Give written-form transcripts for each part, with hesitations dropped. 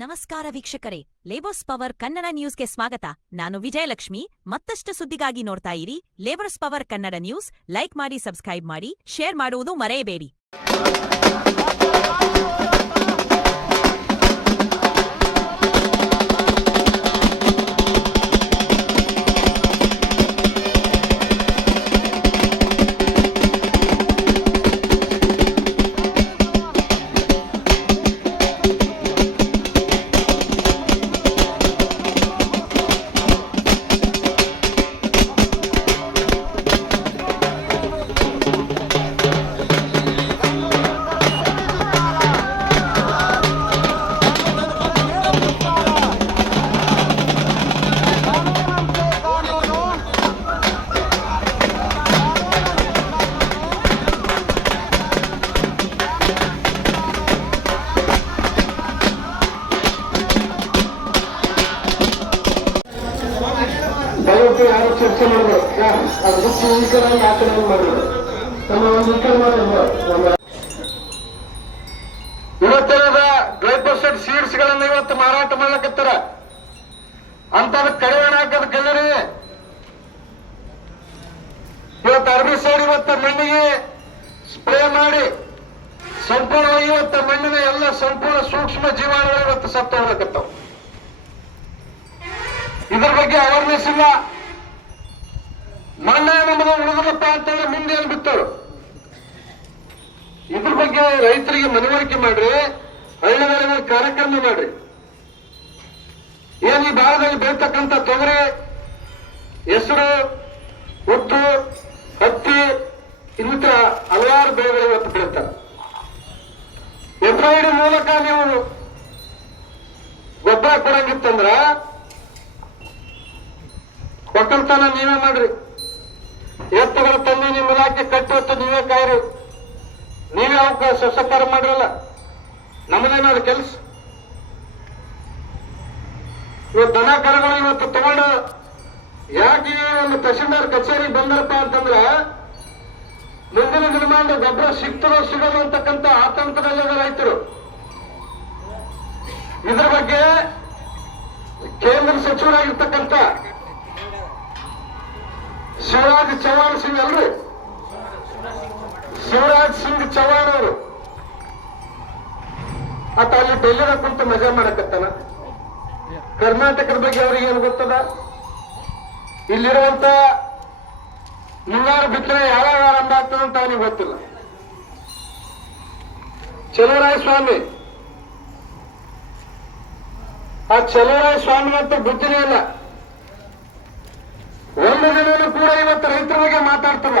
ನಮಸ್ಕಾರ ವೀಕ್ಷಕರೇ, labours power Kannada ನ್ಯೂಸ್ಗೆ ಸ್ವಾಗತ. ನಾನು ವಿಜಯಲಕ್ಷ್ಮಿ. ಮತ್ತಷ್ಟು ಸುದ್ದಿಗಾಗಿ ನೋಡ್ತಾ ಇರಿ labours power Kannada news. Like ಮಾಡಿ, ಸಬ್ಸ್ಕ್ರೈಬ್ ಮಾಡಿ, ಶೇರ್ ಮಾಡುವುದು ಮರೆಯಬೇಡಿ. ಯಾರು ಚರ್ಚೆ ಮಾಡಬೇಕು, ಅದಕ್ಕೆ ಸ್ವೀಕರಣೆ ಆಚರಣೆ ಮಾಡಬೇಕು. ನಮ್ಮ ಒಂದು ಇವತ್ತಿನ ಗ್ಲೈಫೋಸೇಟ್ ಸೀಡ್ಸ್ ಗಳನ್ನ ಇವತ್ತು ಮಾರಾಟ ಮಾಡ್ಲಕತ್ತಾರ ಅಂತ ಕಡಿವಾಣ ಹಾಕದ ಕಲ್ಲರಿ. ಇವತ್ತು ಅರ್ಬಿಸೈಡ್ ಇವತ್ತು ಮಣ್ಣಿಗೆ ಸ್ಪ್ರೇ ಮಾಡಿ ಸಂಪೂರ್ಣವಾಗಿ ಇವತ್ತು ಮಣ್ಣಿನ ಎಲ್ಲ ಸಂಪೂರ್ಣ ಸೂಕ್ಷ್ಮ ಜೀವಾಣುಗಳು ಇವತ್ತು ಸತ್ತು ಹೋಗ್ಲಕತ್ತಾವ. ಇದ್ರ ಬಗ್ಗೆ ಅವೇರ್ನೆಸ್ ಇಲ್ಲ. ಮಣ್ಣ ನಮ್ಮದು ಉಳಿದಪ್ಪ ಅಂತಂದ್ರೆ ಮುಂದೆ ಏನು ಬಿತ್ತರು. ಇದ್ರ ಬಗ್ಗೆ ರೈತರಿಗೆ ಮನವರಿಕೆ ಮಾಡ್ರಿ, ಹಳ್ಳಿಗಳಲ್ಲಿ ಕಾರ್ಯಕ್ರಮ ಮಾಡ್ರಿ. ಏನ್ ಈ ಭಾಗದಲ್ಲಿ ಬೆಳತಕ್ಕಂಥ ತೊಗರಿ, ಹೆಸರು, ಉದ್ದು, ಹತ್ತಿ ಇನ್ನಿತರ ಹಲವಾರು ಬೆಳೆಗಳು ಇವತ್ತು ಬೆಳೀತಾರೆ. FID ಮೂಲಕ ನೀವು ಗೊಬ್ಬರ ಕೊಡಂಗಿತ್ತಂದ್ರ ಒಕ್ಕಲ್ತನ ನೀವೇ ಮಾಡ್ರಿ. ಎತ್ತುಗಳ ತಂದು ನಿಮ್ಮ ಇಲಾಖೆ ಕಟ್ಟಿ ಹೊತ್ತು ನೀವೇ ಕಾಯ್ರಿ. ನೀವೇ ಅವಕ್ಕೆ ಸಹಕಾರ ಮಾಡ್ರಲ್ಲ, ನಮ್ಮದೇನಾದ್ರು ಕೆಲಸ. ಇವತ್ತು ದನ ಕರುಗಳು ಇವತ್ತು ತಗೊಂಡು ಯಾಕೆ ಒಂದು ತಹಶೀಲ್ದಾರ್ ಕಚೇರಿ ಬಂದರಪ್ಪ ಅಂತಂದ್ರ ಮುಂದಿನ ದಿನಮಾನ ಗೊಬ್ಬರ ಸಿಗ್ತದೋ ಸಿಗೋದು ಅಂತಕ್ಕಂಥ ಆತಂಕದಲ್ಲಿದೆ ರೈತರು. ಇದ್ರ ಬಗ್ಗೆ ಕೇಂದ್ರ ಸಚಿವರಾಗಿರ್ತಕ್ಕಂಥ ಶಿವರಾಜ್ ಚೌಹಾಣ್ ಸಿಂಗ್ ಅಲ್ರಿ, ಶಿವರಾಜ್ ಸಿಂಗ್ ಚೌಹಾಣ್ ಅವರು ಆತ ಅಲ್ಲಿ ಡೆಲ್ಲಿನ ಕುಂತು ಮಜಾ ಮಾಡಕತ್ತಾನ. ಕರ್ನಾಟಕದ ಬಗ್ಗೆ ಅವ್ರಿಗೆ ಏನು ಗೊತ್ತದ? ಇಲ್ಲಿರುವಂತ ಮುಂಗಾರು ಬಿತ್ತನೆ ಯಾವಾಗ ಆರಂಭ ಆಗ್ತದೆ ಅಂತ ಅವನಿಗೆ ಗೊತ್ತಿಲ್ಲ. ಚಲುವರಾಯ ಸ್ವಾಮಿ, ಆ ಚಲುವರಾಯ ಸ್ವಾಮಿ ಅಂತ ಬುದ್ಧಿನೇ ಇಲ್ಲ. ಒಂದು ದಿನ ಕೂಡ ಇವತ್ತು ರೈತರ ಬಗ್ಗೆ ಮಾತಾಡ್ತಲ್ಲ.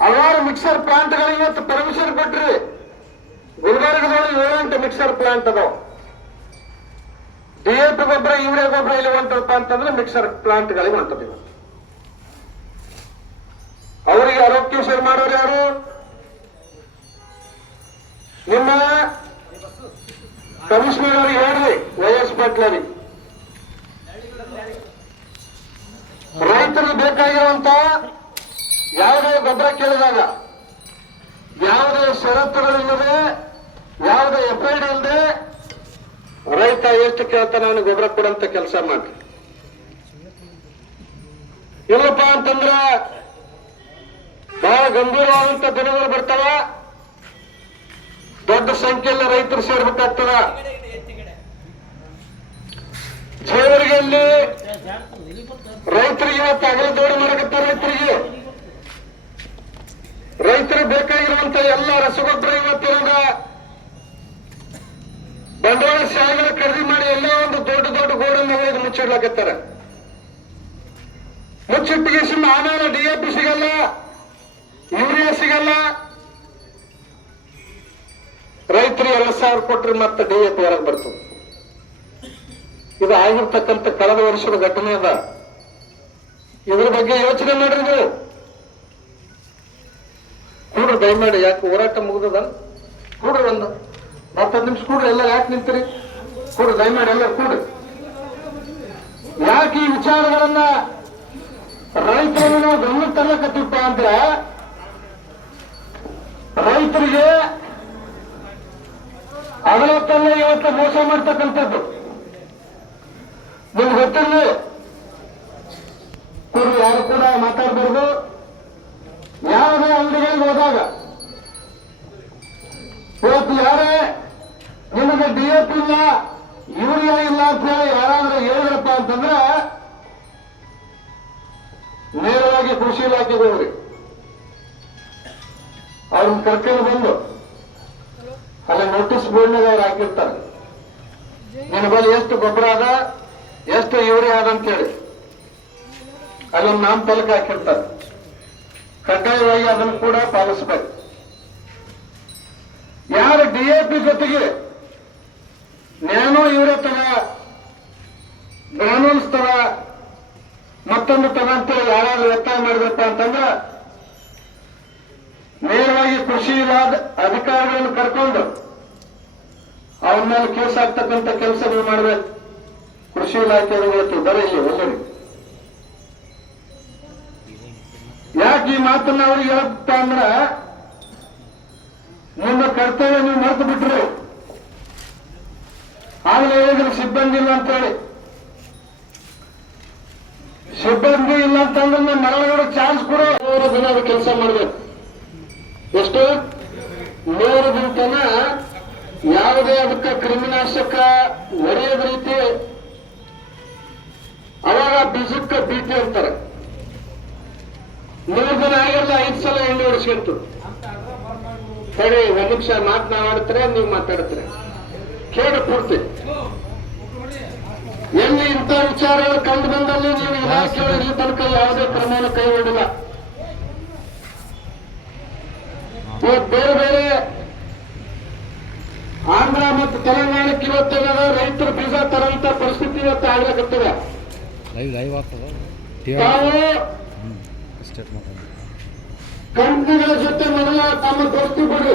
ಹಲವಾರು ಮಿಕ್ಸರ್ ಪ್ಲಾಂಟ್ಗಳು ಇವತ್ತು ಪರ್ಮಿಷನ್ ಕೊಟ್ರಿ. ಗುಲ್ಬರ್ಗದೊಳಗೆ 7-8 ಮಿಕ್ಸರ್ ಪ್ಲಾಂಟ್ ಅದಾವ. DAP ಗೊಬ್ಬರ, ಯೂರಿಯಾ ಗೊಬ್ಬರ ಇಲ್ಲಿ ಹೊಂಟಪ್ಪ ಅಂತಂದ್ರೆ ಮಿಕ್ಸರ್ ಪ್ಲಾಂಟ್ಗಳಿಗೆ ಹೊಂಟದ. ಇವತ್ತು ಅವರಿಗೆ ಆರೋಗ್ಯ ಶೇರ್ ಮಾಡೋರು ಯಾರು? ನಿಮ್ಮ ಕಮಿಷನರ್ ಅವ್ರಿಗೆ ಹೇಳ್ರಿ, YS ಪಾಟೀಲ್. ರೈತರಿಗೆ ಬೇಕಾಗಿರುವಂತ ಯಾವುದೇ ಗೊಬ್ಬರ ಕೇಳಿದಾಗ ಯಾವುದೇ ಷರತ್ತುಗಳಿಲ್ಲದೆ, ಯಾವುದೇ FID ಇಲ್ಲದೆ ರೈತ ಎಷ್ಟು ಕೇಳ್ತಾನೆ ಅವನಿಗೆ ಗೊಬ್ಬರ ಕೊಡಂತ ಕೆಲಸ ಮಾಡ್ರಿ. ಇಲ್ಲಪ್ಪ ಅಂತಂದ್ರ ಬಹಳ ಗಂಭೀರವಾದಂತ ದಿನಗಳು ಬರ್ತಾವ. ದೊಡ್ಡ ಸಂಖ್ಯೆಯಲ್ಲಿ ರೈತರು ಸೇರ್ಬೇಕಾಗ್ತದ. ಜೇವರಿಗೆಯಲ್ಲಿ ರೈತರಿಗೆ ಇವತ್ತು ಅಗಲ ದೋಡಿ ಮಾಡಕತ್ತಾರ. ರೈತರಿಗೆ ಬೇಕಾಗಿರುವಂತ ಎಲ್ಲ ರಸಗೊಬ್ಬರ ಇವತ್ತಿನ ಬಂಡವಾಳ ಶಾಲೆಗಳ ಖರೀದಿ ಮಾಡಿ ಎಲ್ಲ ಒಂದು ದೊಡ್ಡ ದೊಡ್ಡ ಗೋಡನ್ನು ಮುಚ್ಚಿಡ್ಲಾಕತ್ತಾರ. ಮುಚ್ಚಿಟ್ಟಿಗೆ ಆಮೇಲೆ DAP ಸಿಗಲ್ಲ, ಯೂರಿಯಾ ಸಿಗಲ್ಲ. ರೈತರಿಗೆ 2,000 ಕೊಟ್ರೆ ಮತ್ತೆ DAP ಹೊರಗೆ ಬರ್ತದೆ. ಇದು ಆಗಿರ್ತಕ್ಕಂಥ ಕಳೆದ ವರ್ಷದ ಘಟನೆ ಅದ. ಇದ್ರ ಬಗ್ಗೆ ಯೋಚನೆ ಮಾಡ್ರಿ. ನೀವು ಕೂಡ ದಯಮಾಡಿ, ಯಾಕೆ ಹೋರಾಟ ಮುಗಿದದ ಕೂಡ್ರಿ, ಒಂದು 10 ನಿಮಿಷ ಕೂಡ್ರಿ. ಎಲ್ಲ ಯಾಕೆ ನಿಂತಿರಿ? ಕೂಡ್ರಿ ದಯಮಾಡಿ, ಎಲ್ಲ ಕೂಡ್ರಿ. ಯಾಕೆ ಈ ವಿಚಾರಗಳನ್ನ ರೈತರನ್ನು ನಾವು ಗಮನಕ್ಕೆ ತರಕತ್ತಿಪ್ಪ ಅಂದ್ರೆ ರೈತರಿಗೆ ಅದರತ್ತಲ್ಲ ಇವತ್ತು ಮೋಸ ಮಾಡ್ತಕ್ಕಂಥದ್ದು ನಿಮ್ಗೆ ಗೊತ್ತಿರಲಿ. ಯಾರು ಕೂಡ ಮಾತಾಡಬಾರ್ದು. ಯಾವುದೇ ಅಂಗಡಿಗೆ ಹೋದಾಗ ಇವತ್ತು ಯಾರೇ ನಿಮಗೆ DAP ಇಲ್ಲ, ಯೂರಿಯಾ ಇಲ್ಲ ಅಂತ ಹೇಳಿ ಯಾರಾದ್ರೂ ಹೇಳಿದ್ರಪ್ಪ ಅಂತಂದ್ರೆ ನೇರವಾಗಿ ಕೃಷಿ ಇಲಾಖೆಗೆ ಹೋಗ್ರಿ. ಅವ್ರನ್ನ ಕರ್ಕೊಂಡು ಬಂದು ಅಲ್ಲಿ ನೋಟಿಸ್ ಬೋರ್ಡ್ನಾಗ ಅವ್ರು ಹಾಕಿರ್ತಾರೆ, ನಿನ್ನ ಬಳಿ ಎಷ್ಟು ಗೊಬ್ಬರ ಅದ, ಎಷ್ಟು ಯೂರಿಯಾ ಅದ ಅಂತೇಳಿ ಅಲ್ಲೊಂದು ನಾಮಫಲಕ ಹಾಕಿರ್ತಾರೆ. ಕಡ್ಡಾಯವಾಗಿ ಅದನ್ನು ಕೂಡ ಪಾಲಿಸಬೇಕು. ಯಾರು DAP ಜೊತೆಗೆ ನ್ಯಾನೋ ಯೂರಿಯಾ ತಗ, ಗ್ರಾನ್ಯೂಲ್ಸ್ ತಗ, ಮತ್ತೊಂದು ತಗ ಅಂತೇಳಿ ಯಾರಾದ್ರೂ ಒತ್ತಾಯ ಮಾಡಬೇಕಪ್ಪ ಅಂತಂದ್ರ ನೇರವಾಗಿ ಕೃಷಿ ಇಲಾಖೆ ಅಧಿಕಾರಿಗಳನ್ನು ಕರ್ಕೊಂಡು ಅವನ ಮೇಲೆ ಕೇಸ್ ಆಗ್ತಕ್ಕಂಥ ಕೆಲಸಗಳು ಮಾಡಬೇಕು. ಕೃಷಿ ಇಲಾಖೆಯವರಿಗೆ ಬರೀ ಒಳ್ಳೆಯ ಯಾಕೆ ಈ ಮಾತನ್ನ ಅವ್ರಿಗೆ ಹೇಳಪ್ಪ ಅಂದ್ರ ನಿಮ್ಮ ಕರ್ತವ್ಯ ನೀವು ಮರೆತು ಬಿಟ್ರಿ. ಆಗಲೇ ಹೇಳಿದ್ರು ಸಿಬ್ಬಂದಿ ಇಲ್ಲ ಅಂತೇಳಿ. ಸಿಬ್ಬಂದಿ ಇಲ್ಲ ಅಂತಂದ್ರೆ ನಮ್ಮ ಮರಳುಗಳ ಚಾನ್ಸ್ ಕೂಡ 3 ದಿನ ಅದು ಕೆಲಸ ಮಾಡಬೇಕು. ಎಷ್ಟು 3 ದಿನ ತನ ಯಾವುದೇ ಅದಕ್ಕೆ ಕ್ರಿಮಿನಾಶಕ ಹೊಡೆಯದ ರೀತಿ ಅವಾಗ ಬೀಜಕ್ಕೆ ಬೀಟಿ ಅಂತಾರೆ. 3 ದಿನ ಆಗಿರಲ್ಲ 5 ಸಲ ಎಣ್ಣೆ ಹೊಡಿಸ್ಕೊಂತು. ಸರಿ, 1 ನಿಮಿಷ ಮಾತನಾಡ್ತಾರೆ, ನೀವು ಮಾತಾಡ್ತಾರೆ, ಕೇಳಿ ಪೂರ್ತಿ. ಎಲ್ಲಿ ಇಂಥ ವಿಚಾರಗಳು ಕಂಡು ಬಂದಲ್ಲಿ ನೀವು ಇಲಾಖೆ ಇಲ್ಲಿ ತನಕ ಯಾವುದೇ ಕ್ರಮನ ಕೈಗೊಂಡಿಲ್ಲ. ಬೇರೆ ಬೇರೆ ಆಂಧ್ರ ಮತ್ತು ತೆಲಂಗಾಣಕ್ಕೆ ಇವತ್ತೇನದ ರೈತರು ಬೀಜ ತರಂತ ಪರಿಸ್ಥಿತಿ ಇವತ್ತು ಆಗ್ಲಕತ್ತದ. ತಾವು ಕಂಪನಿಗಳ ಜೊತೆ ಮೊದಲ ತಮ್ಮ ದೋಸ್ತಿ ಬಿಡಿ,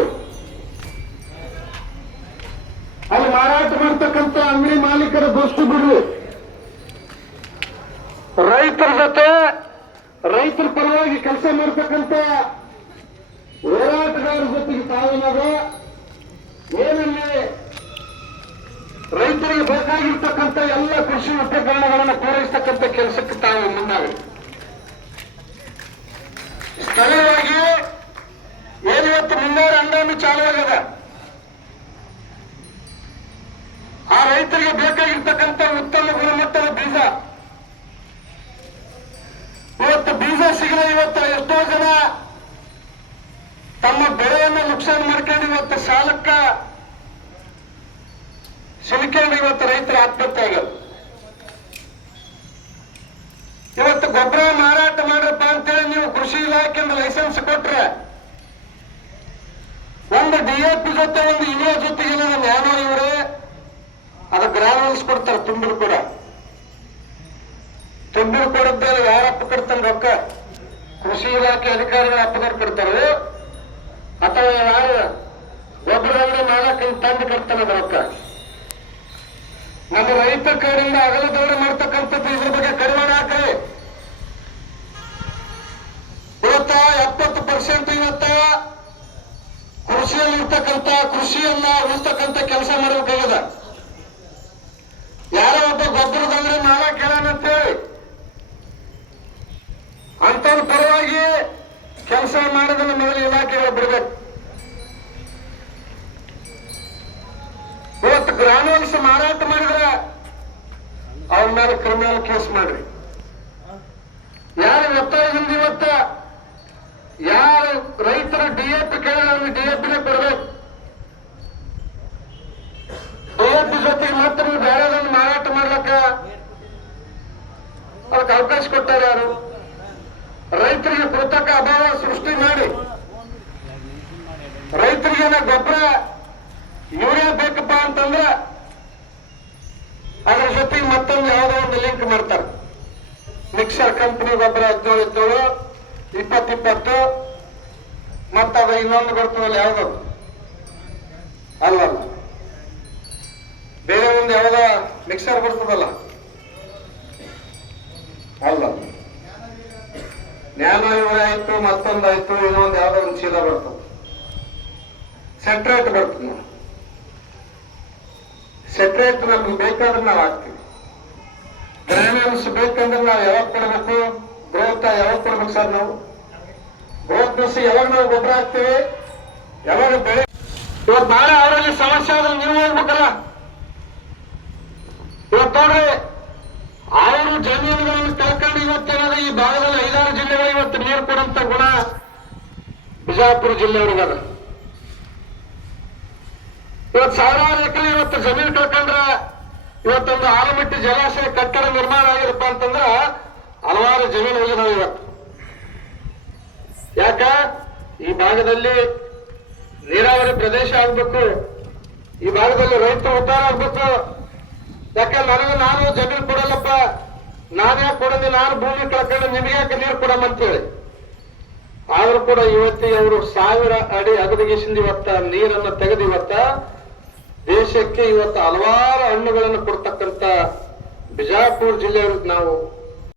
ಅಲ್ಲಿ ಮಾರಾಟ ಮಾಡ್ತಕ್ಕಂಥ ಅಂಗಡಿ ಮಾಲೀಕರ ದೋಸ್ತಿ ಬಿಡಿ, ರೈತರ ಜೊತೆ ರೈತರ ಪರವಾಗಿ ಕೆಲಸ ಮಾಡ್ತಕ್ಕಂಥ ಹೋರಾಟಗಾರರ ಜೊತೆಗೆ ತಾವೇನಾದ ಏನಲ್ಲಿ ರೈತರಿಗೆ ಬೇಕಾಗಿರ್ತಕ್ಕಂಥ ಎಲ್ಲ ಕೃಷಿ ಉಪಕರಣಗಳನ್ನು ಪೂರೈಸತಕ್ಕಂಥ ಕೆಲಸಕ್ಕೆ ತಾವು ಮುಂದಾಗಲಿ. ಸ್ಥಳೀಯವಾಗಿ ಏನಿವತ್ತು ಮುಂಗಾರು ಹಂಗಾಮಿ ಚಾಲುವಾಗದ, ಆ ರೈತರಿಗೆ ಬೇಕಾಗಿರ್ತಕ್ಕಂಥ ಉತ್ತಮ ಗುಣಮಟ್ಟದ ಬೀಜ ಇವತ್ತು ಬೀಜ ಸಿಗದೆ ಇವತ್ತು ಎಷ್ಟೋ ಜನ ತಮ್ಮ ಬೆಳೆಯನ್ನು ನುಕ್ಸಾನ ಮಾಡ್ಕೊಂಡು ಇವತ್ತು ಸಾಲಕ್ಕ ಸಿಲುಕೊಂಡು ಇವತ್ತು ರೈತರ ಆತ್ಮಹತ್ಯೆ ಆಗೋದು. ಇವತ್ತು ಗೊಬ್ಬರ ಮಾರಾಟ ಮಾಡ್ರಪ್ಪ ಅಂತೇಳಿ ನೀವು ಕೃಷಿ ಇಲಾಖೆಯಿಂದ ಲೈಸೆನ್ಸ್ ಕೊಟ್ರೆ ಒಂದು DAP ಜೊತೆ ಒಂದು ಯೂರಿಯಾ ಜೊತೆಗೆ ನ್ಯಾನೋ ಇವರೇ ಅದು ಗ್ರಾನ್ಯೂಲ್ಸ್ ಕೊಡ್ತಾರೆ. ತುಂಬಿರು ಕೂಡ ತುಂಬಿರು ಕೊಡದ್ಮೇಲೆ ಯಾರಪ್ಪ ಕೊಡ್ತಾನೆ ರೊಕ್ಕ? ಕೃಷಿ ಇಲಾಖೆ ಅಧಿಕಾರಿಗಳ ಅಪ್ಪನವ್ರು ಕೊಡ್ತಾರೆ, ಅಥವಾ ಯಾರು ಗೊಬ್ಬರದಲ್ಲಿ ಮಾಲಕನ ತಂದು ಕೊಡ್ತಾನೆ ರೊಕ್ಕ. ನಮ್ಮ ರೈತ ಕಡೆಯಿಂದ ಅಗಲದವರು ಮಾಡ್ತಕ್ಕಂಥದ್ದು ಇದ್ರ ಬಗ್ಗೆ ಕಡಿವಾಣ ಹಾಕ್ರಿ. ಇವತ್ತ 70% ಇವತ್ತ ಕೃಷಿಯಲ್ಲಿ ಇರ್ತಕ್ಕಂಥ ಕೃಷಿಯನ್ನ ಉಳಿಸ್ತಕ್ಕಂಥ ಕೆಲಸ ಮಾಡಬೇಕಾಗದ. ಯಾರೋ ಒಬ್ಬ ಗೊಬ್ಬರದಂದ್ರೆ ಮಾಲ ಕೇಳೋಣಂತೇಳಿ ಅಂತವ್ರ ಪರವಾಗಿ ಕೆಲಸ ಮಾಡೋದನ್ನ ಮೊದಲು ಇಲಾಖೆಗಳು ಬಿಡ್ಬೇಕು. ಇವತ್ತು ಗ್ರಾನ್ಯೂಲ್ಸ್ ಮಾರಾಟ ಮಾಡಿದ್ರೆ ಅವ್ರ ಮೇಲೆ ಕ್ರಿಮಿನಲ್ ಕೇಸ್ ಮಾಡ್ರಿ. ಯಾರು ಒತ್ತಾಯದಿಂದ ಇವತ್ತ ಯಾರು ರೈತರು DAP ಕೇಳಿದ್ರೆ ಅವ್ರಿಗೆ DAPನೇ ಕೊಡ್ಬೇಕು. DAP ಜೊತೆಗೆ ಮಾತ್ರ ನೀವು ಬೇರೆದನ್ನು ಮಾರಾಟ ಮಾಡ್ಲಕ್ಕ ಅದಕ್ಕೆ ಅವಕಾಶ ಕೊಟ್ಟಾರೆ ಯಾರು? ರೈತರಿಗೆ ಕೃತಕ ಅಭಾವ ಸೃಷ್ಟಿ ಮಾಡಿ ರೈತರಿಗೆ ಗೊಬ್ಬರ ಯೂರಿಯಾ ಬೇಕಪ್ಪ ಅಂತಂದ್ರೆ ಅದ್ರ ಜೊತೆಗೆ ಮತ್ತೊಂದು ಯಾವುದೋ ಒಂದು ಲಿಂಕ್ ಮಾಡ್ತಾರೆ. ಮಿಕ್ಸರ್ ಕಂಪನಿ ಗೊಬ್ಬರ 17 20 ಮತ್ತದ ಇನ್ನೊಂದು ಬರ್ತದಲ್ಲ ಯಾವ್ದದು ಅಲ್ಲಲ್ಲ, ಬೇರೆ ಒಂದು ಯಾವ್ದ ಮಿಕ್ಸರ್ ಬರ್ತದಲ್ಲ ಅಲ್ಲ, ನ್ಯಾನೋ ಯೂರಿಯಾ ಆಯ್ತು, ಮತ್ತೊಂದಾಯ್ತು, ಇನ್ನೊಂದು ಯಾವ್ದೋ ಒಂದು ಚೀಲ ಬರ್ತದೆ, ಸೆಂಟ್ರೇಟ್ ಬರ್ತದೆ. ಸೆಟ್ರೇಟ್ ನಮ್ಗೆ ಬೇಕಾದ್ರೆ ನಾವು ಹಾಕ್ತೀವಿ. ಗ್ರಾನ್ಯೂಲ್ಸ್ ಬೇಕಂದ್ರೆ ನಾವು ಯಾವಾಗ ಕೊಡಬೇಕು? ಗ್ರೋತ್ ಯಾವಾಗ ಕೊಡ್ಬೇಕು ಸರ್? ನಾವು ಗ್ರೋತ್ ನ್ಯೂಸ್ ಯಾವಾಗ ನಾವು ಗೊಬ್ಬರ ಹಾಕ್ತೀವಿ? ಯಾವಾಗ ಬೆಳೆ? ಇವತ್ತು ನಾಳೆ ಅವರಲ್ಲಿ ಸಮಸ್ಯೆ ಆದ್ರೆ ನೀವು ಹೋಗ್ಬೇಕಲ್ಲ. ಇವತ್ತು ನೋಡ್ರಿ, ಅವರು ಜಮೀನುಗಳನ್ನು ಕಳ್ಕೊಂಡು ಇವತ್ತೇನಾದ್ರೆ ಈ ಭಾಗದಲ್ಲಿ 5-6 ಜಿಲ್ಲೆಗಳು ಇವತ್ತು ನೀರು ಕೊಡುವಂತ ಗುಣ ಬಿಜಾಪುರ ಜಿಲ್ಲೆಯವ್ರಿಗದ. ಇವತ್ತು ಸಾವಿರಾರು ಎಕರೆ ಇವತ್ತು ಜಮೀನು ಕಳ್ಕೊಂಡ್ರ ಇವತ್ತೊಂದು ಆಲಮಟ್ಟಿ ಜಲಾಶಯ ಕಟ್ಟಡ ನಿರ್ಮಾಣ ಆಗಿರಪ್ಪ ಅಂತಂದ್ರ ಹಲವಾರು ಜಮೀನು ಹೋಗಿದಾವೆ ಇವತ್ತು. ಯಾಕ? ಈ ಭಾಗದಲ್ಲಿ ನೀರಾವರಿ ಪ್ರದೇಶ ಆಗ್ಬೇಕು, ಈ ಭಾಗದಲ್ಲಿ ರೈತರು ಉದ್ಧಾರ ಆಗ್ಬೇಕು. ಯಾಕೆ ನಾನು ಜಮೀನು ಕೊಡಲ್ಲಪ್ಪ, ನಾನ್ಯಾಕೆ ಕೊಡಲಿ, ನಾನು ಭೂಮಿ ಕಳ್ಕೊಂಡು ನಿಮ್ಗೆ ಯಾಕೆ ನೀರು ಕೊಡಮ್ಮಂತೇಳಿ. ಆದ್ರೂ ಕೂಡ ಇವತ್ತಿಗೆ ಅವರು 1000 ಅಡಿ ಅಗದಿಗೆಸಿಂದ ಇವತ್ತ ನೀರನ್ನು ತೆಗೆದು ಇವತ್ತ ದೇಶಕ್ಕೆ ಇವತ್ತು ಹಲವಾರು ಹಣ್ಣುಗಳನ್ನು ಕೊಡ್ತಕ್ಕಂತ ಬಿಜಾಪುರ ಜಿಲ್ಲೆಯವ್ರಿಗೆ ನಾವು